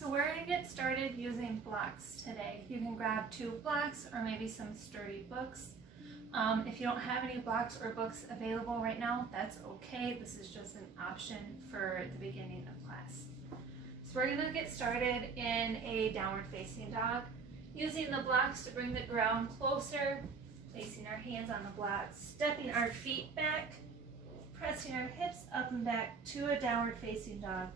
So we're going to get started using blocks today. You can grab 2 blocks or maybe some sturdy books. If you don't have any blocks or books available right now, that's okay. This is just an option for the beginning of class. So we're going to get started in a downward facing dog, using the blocks to bring the ground closer, placing our hands on the blocks, stepping our feet back, pressing our hips up and back to a downward facing dog.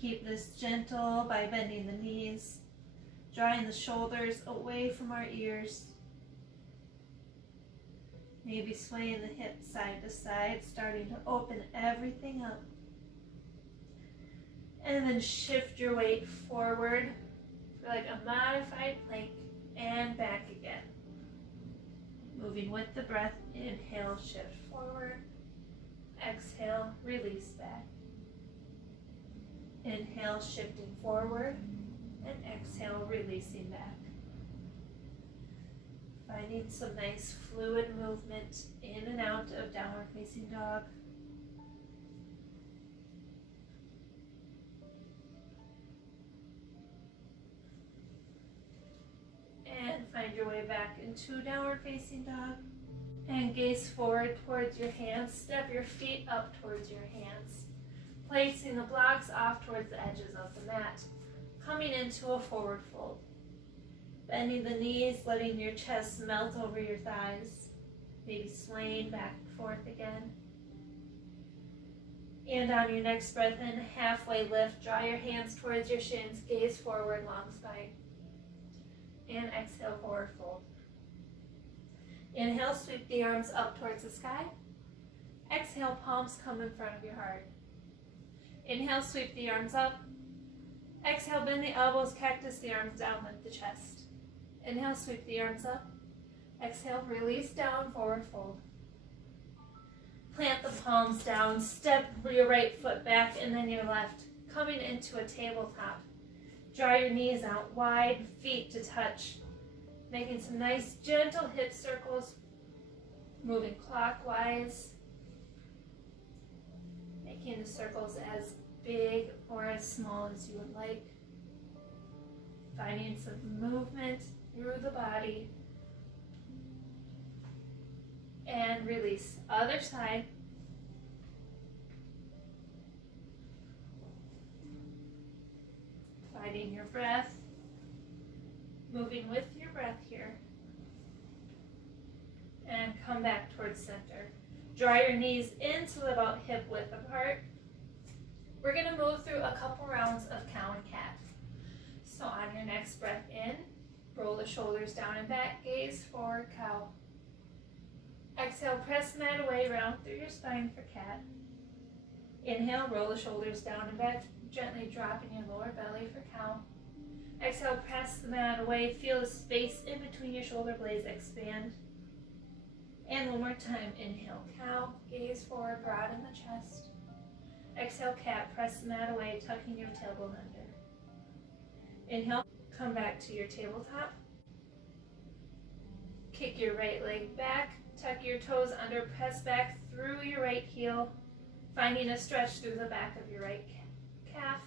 Keep this gentle by bending the knees, drawing the shoulders away from our ears. Maybe swaying the hips side to side, starting to open everything up. And then shift your weight forward for like a modified plank and back again. Moving with the breath, inhale, shift forward. Exhale, release back. Inhale, shifting forward, and exhale, releasing back. Finding some nice fluid movement in and out of downward facing dog. And find your way back into downward facing dog. And gaze forward towards your hands. Step your feet up towards your hands. Placing the blocks off towards the edges of the mat. Coming into a forward fold. Bending the knees, letting your chest melt over your thighs. Maybe swaying back and forth again. And on your next breath in, halfway lift. Draw your hands towards your shins. Gaze forward, long spine. And exhale, forward fold. Inhale, sweep the arms up towards the sky. Exhale, palms come in front of your heart. Inhale, sweep the arms up. Exhale, bend the elbows, cactus the arms down, lift the chest. Inhale, sweep the arms up. Exhale, release down, forward fold. Plant the palms down, step your right foot back and then your left, coming into a tabletop. Draw your knees out wide, feet to touch. Making some nice gentle hip circles, moving clockwise. Making the circles as big or as small as you would like. Finding some movement through the body. And release. Other side. Finding your breath. Moving with your breath here. And come back towards center. Draw your knees in to about hip width apart. We're going to move through a couple rounds of cow and cat. So on your next breath in, roll the shoulders down and back, gaze forward, cow. Exhale, press the mat away, round through your spine for cat. Inhale, roll the shoulders down and back, gently dropping your lower belly for cow. Exhale, press the mat away, feel the space in between your shoulder blades expand. And one more time, inhale, cow, gaze forward, broaden the chest. Exhale, cat, press the mat away, tucking your tailbone under. Inhale, come back to your tabletop. Kick your right leg back, tuck your toes under, press back through your right heel, finding a stretch through the back of your right calf.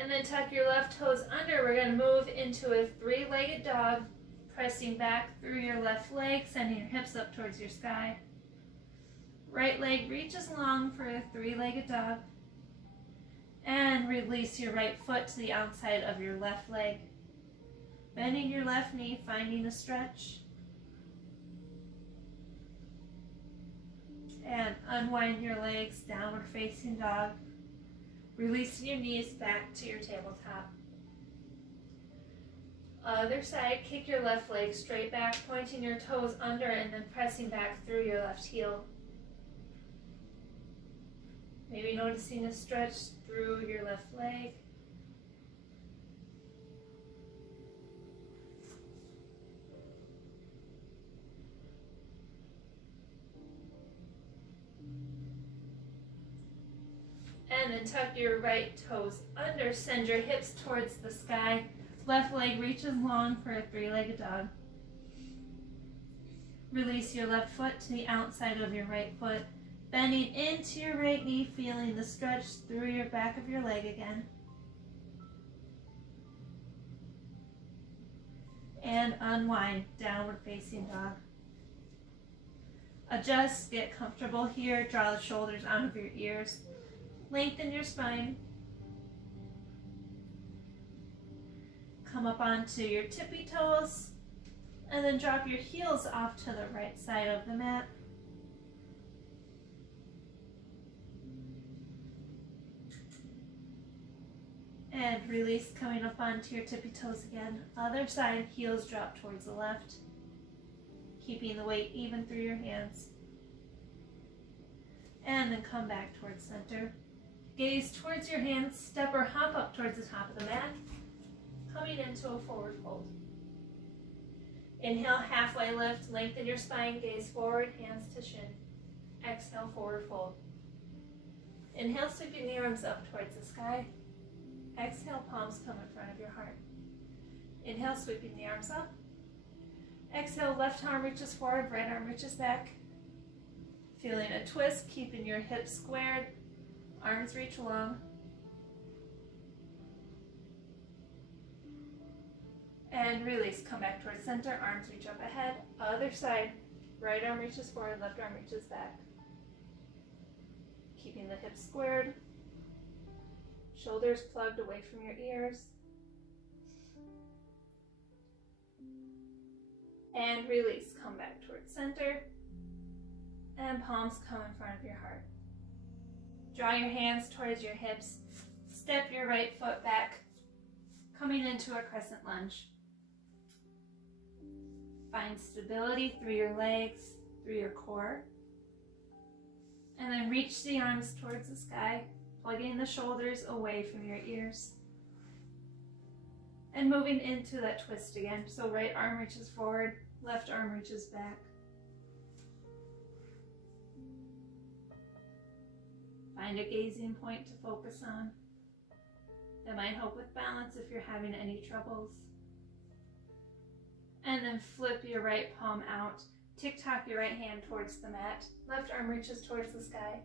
And then tuck your left toes under. We're going to move into a 3-legged dog, pressing back through your left leg, sending your hips up towards your sky. Right leg reaches long for a 3-legged dog. And release your right foot to the outside of your left leg. Bending your left knee, finding a stretch. And unwind your legs, downward facing dog. Releasing your knees back to your tabletop. Other side, kick your left leg straight back, pointing your toes under and then pressing back through your left heel. Maybe noticing a stretch through your left leg. And then tuck your right toes under, send your hips towards the sky. Left leg reaches long for a 3-legged dog. Release your left foot to the outside of your right foot, bending into your right knee, feeling the stretch through your back of your leg again. And unwind, downward facing dog. Adjust, get comfortable here, draw the shoulders out of your ears, lengthen your spine. Come up onto your tippy toes, and then drop your heels off to the right side of the mat. And release, coming up onto your tippy toes again. Other side, heels drop towards the left, keeping the weight even through your hands. And then come back towards center. Gaze towards your hands, step or hop up towards the top of the mat, coming into a forward fold. Inhale, halfway lift, lengthen your spine, gaze forward, hands to shin. Exhale, forward fold. Inhale, sweeping the arms up towards the sky. Exhale, palms come in front of your heart. Inhale, sweeping the arms up. Exhale, left arm reaches forward, right arm reaches back. Feeling a twist, keeping your hips squared, arms reach long. And release, come back towards center, arms reach up ahead. Other side, right arm reaches forward, left arm reaches back. Keeping the hips squared, shoulders plugged away from your ears. And release, come back towards center. And palms come in front of your heart. Draw your hands towards your hips. Step your right foot back, coming into a crescent lunge. Find stability through your legs, through your core. And then reach the arms towards the sky, plugging the shoulders away from your ears. And moving into that twist again. So right arm reaches forward, left arm reaches back. Find a gazing point to focus on. That might help with balance if you're having any troubles. And then flip your right palm out. Tick-tock your right hand towards the mat. Left arm reaches towards the sky.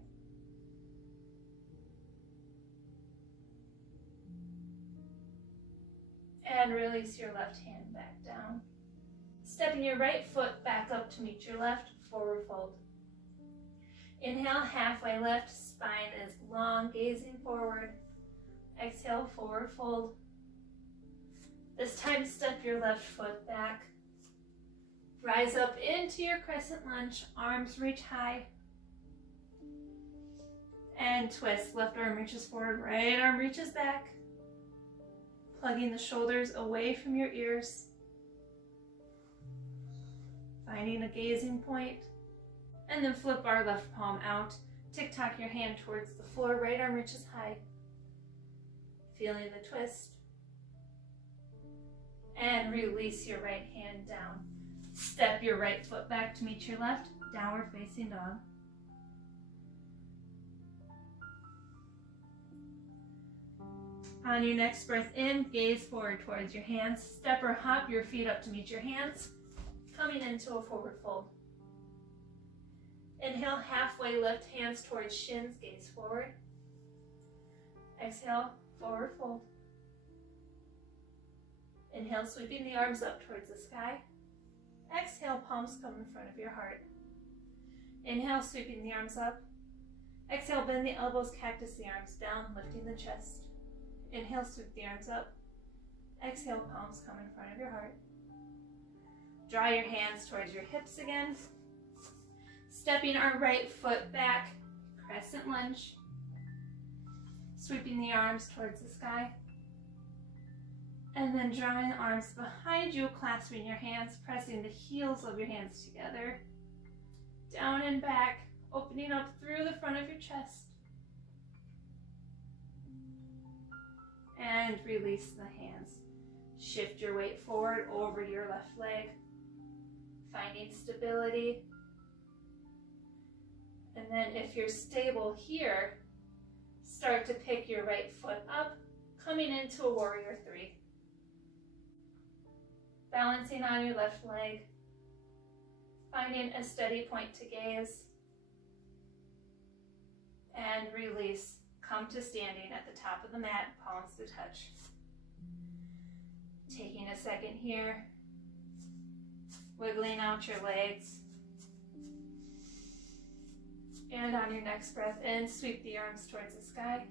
And release your left hand back down. Stepping your right foot back up to meet your left, forward fold. Inhale, halfway lift, spine is long, gazing forward. Exhale, forward fold. This time, step your left foot back. Rise up into your crescent lunge, arms reach high. And twist, left arm reaches forward, right arm reaches back. Plugging the shoulders away from your ears. Finding a gazing point. And then flip our left palm out. Tick-tock your hand towards the floor, right arm reaches high. Feeling the twist. And release your right hand down. Step your right foot back to meet your left, downward facing dog. On your next breath in, gaze forward towards your hands. Step or hop your feet up to meet your hands, coming into a forward fold. Inhale, halfway lift, hands towards shins, gaze forward. Exhale, forward fold. Inhale, sweeping the arms up towards the sky. Exhale, palms come in front of your heart. Inhale, sweeping the arms up. Exhale, bend the elbows, cactus the arms down, lifting the chest. Inhale, sweep the arms up. Exhale, palms come in front of your heart. Draw your hands towards your hips again. Stepping our right foot back, crescent lunge. Sweeping the arms towards the sky. And then drawing the arms behind you, clasping your hands, pressing the heels of your hands together. Down and back, opening up through the front of your chest. And release the hands. Shift your weight forward over your left leg, finding stability. And then if you're stable here, start to pick your right foot up, coming into a warrior three. Balancing on your left leg. Finding a steady point to gaze. And release. Come to standing at the top of the mat, palms to touch. Taking a second here. Wiggling out your legs. And on your next breath in, sweep the arms towards the sky.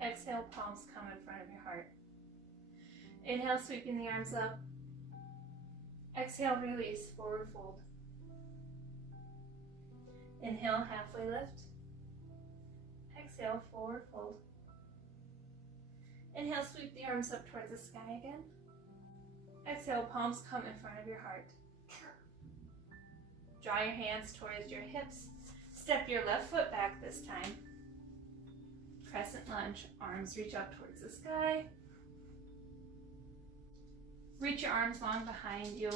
Exhale, palms come in front of your heart. Inhale, sweeping the arms up. Exhale, release, forward fold. Inhale, halfway lift. Exhale, forward fold. Inhale, sweep the arms up towards the sky again. Exhale, palms come in front of your heart. Draw your hands towards your hips. Step your left foot back this time. Crescent lunge, arms reach up towards the sky. Reach your arms long behind you.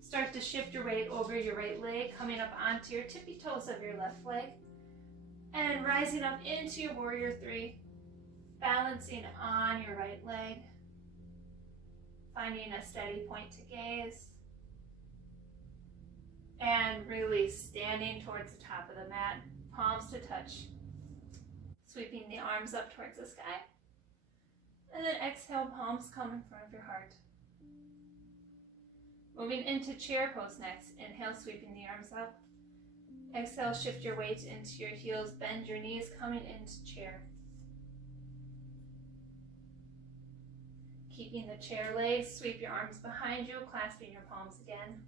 Start to shift your weight over your right leg, coming up onto your tippy toes of your left leg. And rising up into your warrior three, balancing on your right leg. Finding a steady point to gaze. And release, standing towards the top of the mat, palms to touch. Sweeping the arms up towards the sky. And then exhale, palms come in front of your heart. Moving into chair pose next. Inhale, sweeping the arms up. Exhale, shift your weight into your heels, bend your knees, coming into chair. Keeping the chair legs, sweep your arms behind you, clasping your palms again.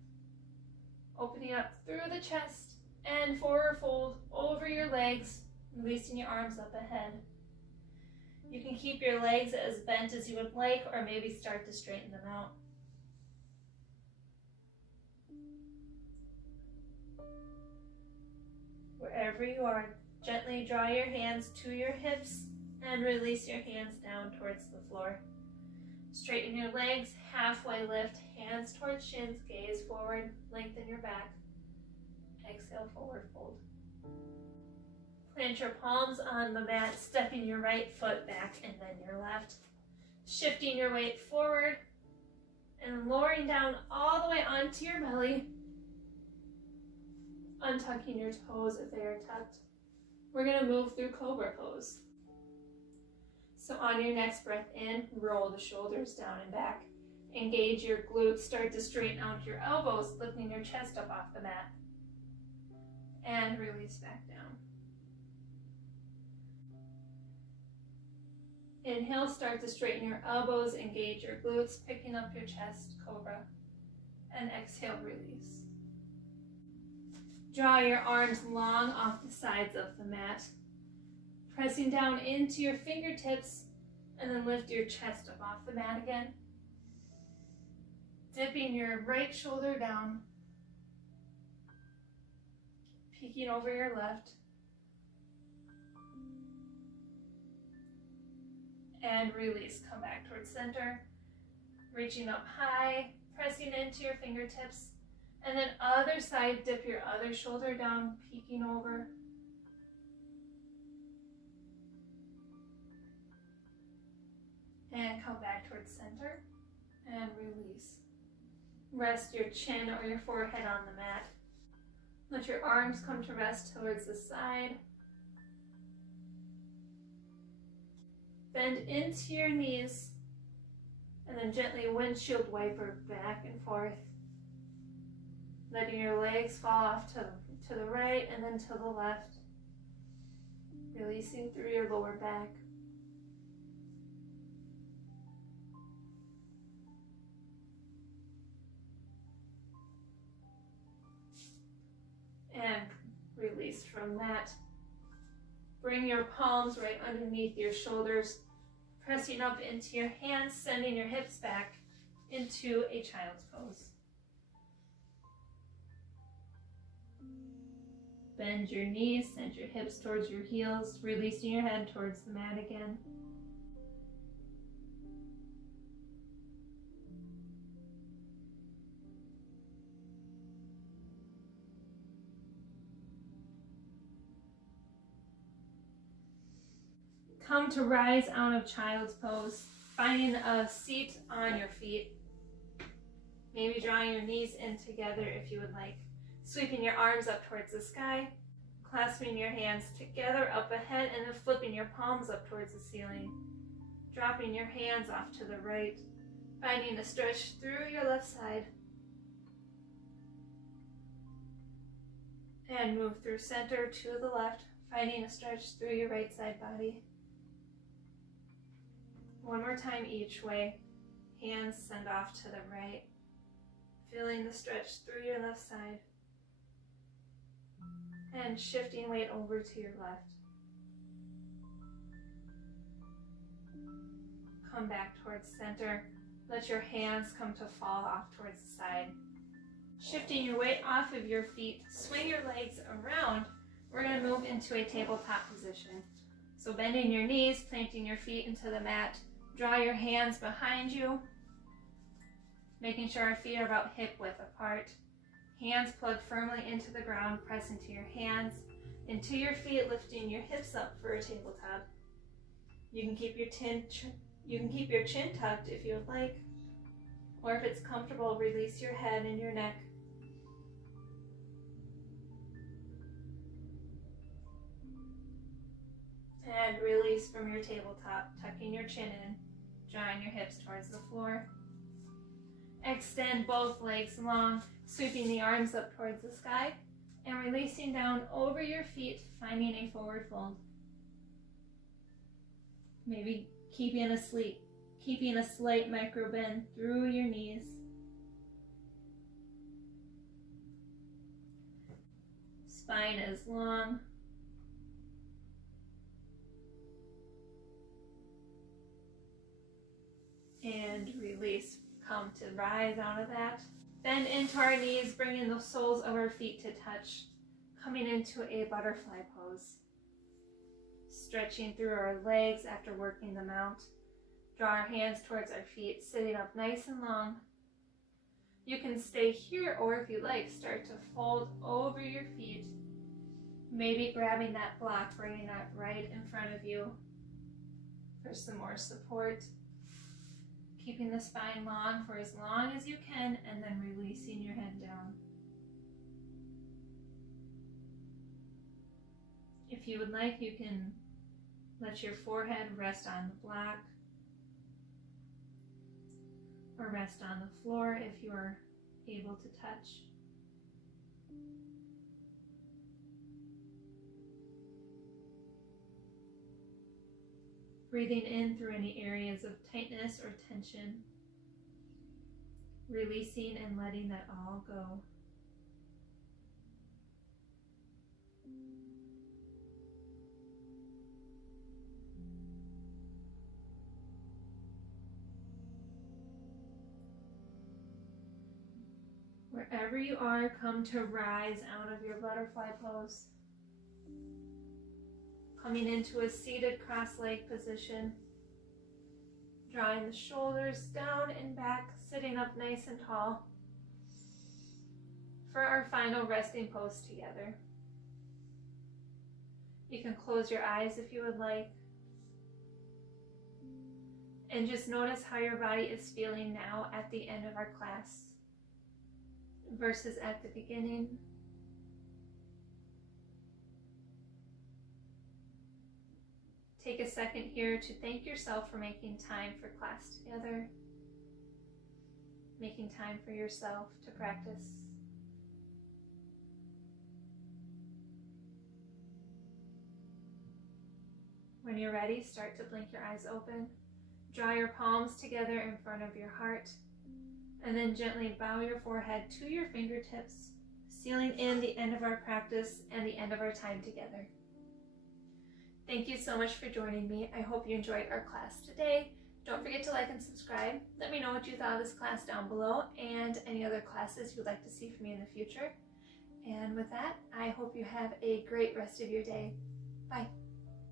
Opening up through the chest and forward fold over your legs, releasing your arms up ahead. You can keep your legs as bent as you would like, or maybe start to straighten them out. Wherever you are, gently draw your hands to your hips and release your hands down towards the floor. Straighten your legs, halfway lift, hands towards shins, gaze forward, lengthen your back. Exhale, forward fold. Plant your palms on the mat, stepping your right foot back and then your left. Shifting your weight forward and lowering down all the way onto your belly. Untucking your toes if they are tucked. We're going to move through Cobra Pose. So on your next breath in, roll the shoulders down and back. Engage your glutes, start to straighten out your elbows, lifting your chest up off the mat. And release back down. Inhale, start to straighten your elbows, engage your glutes, picking up your chest, Cobra. And exhale, release. Draw your arms long off the sides of the mat. Pressing down into your fingertips, and then lift your chest up off the mat again. Dipping your right shoulder down. Peeking over your left. And release, come back towards center. Reaching up high, pressing into your fingertips. And then other side, dip your other shoulder down, peeking over. And come back towards center and release. Rest your chin or your forehead on the mat. Let your arms come to rest towards the side. Bend into your knees and then gently windshield wiper back and forth. Letting your legs fall off to the right and then to the left. Releasing through your lower back. And release from that. Bring your palms right underneath your shoulders, pressing up into your hands, sending your hips back into a child's pose. Bend your knees, send your hips towards your heels, releasing your head towards the mat again. Come to rise out of child's pose, finding a seat on your feet. Maybe drawing your knees in together if you would like. Sweeping your arms up towards the sky, clasping your hands together up ahead, and then flipping your palms up towards the ceiling. Dropping your hands off to the right, finding a stretch through your left side. And move through center to the left, finding a stretch through your right side body. One more time each way. Hands send off to the right, feeling the stretch through your left side. And shifting weight over to your left. Come back towards center. Let your hands come to fall off towards the side. Shifting your weight off of your feet, swing your legs around. We're going to move into a tabletop position. So bending your knees, planting your feet into the mat. Draw your hands behind you, making sure our feet are about hip width apart. Hands plug firmly into the ground, press into your hands, into your feet, lifting your hips up for a tabletop. You can keep your chin tucked if you would like, or if it's comfortable, release your head and your neck. And release from your tabletop, tucking your chin in, drawing your hips towards the floor. Extend both legs long, sweeping the arms up towards the sky, and releasing down over your feet, finding a forward fold. Maybe keeping a slight micro bend through your knees. Spine is long. And release. Come to rise out of that. Bend into our knees, bringing the soles of our feet to touch. Coming into a butterfly pose. Stretching through our legs after working them out. Draw our hands towards our feet, sitting up nice and long. You can stay here, or if you like, start to fold over your feet. Maybe grabbing that block, bringing that right in front of you for some more support. Keeping the spine long for as long as you can, and then releasing your head down. If you would like, you can let your forehead rest on the block, or rest on the floor if you are able to touch. Breathing in through any areas of tightness or tension. Releasing and letting that all go. Wherever you are, come to rise out of your butterfly pose. Coming into a seated cross-leg position. Drawing the shoulders down and back, sitting up nice and tall. For our final resting pose together. You can close your eyes if you would like. And just notice how your body is feeling now at the end of our class versus at the beginning. Take a second here to thank yourself for making time for class together, making time for yourself to practice. When you're ready, start to blink your eyes open. Draw your palms together in front of your heart, and then gently bow your forehead to your fingertips, sealing in the end of our practice and the end of our time together. Thank you so much for joining me. I hope you enjoyed our class today. Don't forget to like and subscribe. Let me know what you thought of this class down below and any other classes you'd like to see from me in the future. And with that, I hope you have a great rest of your day. Bye.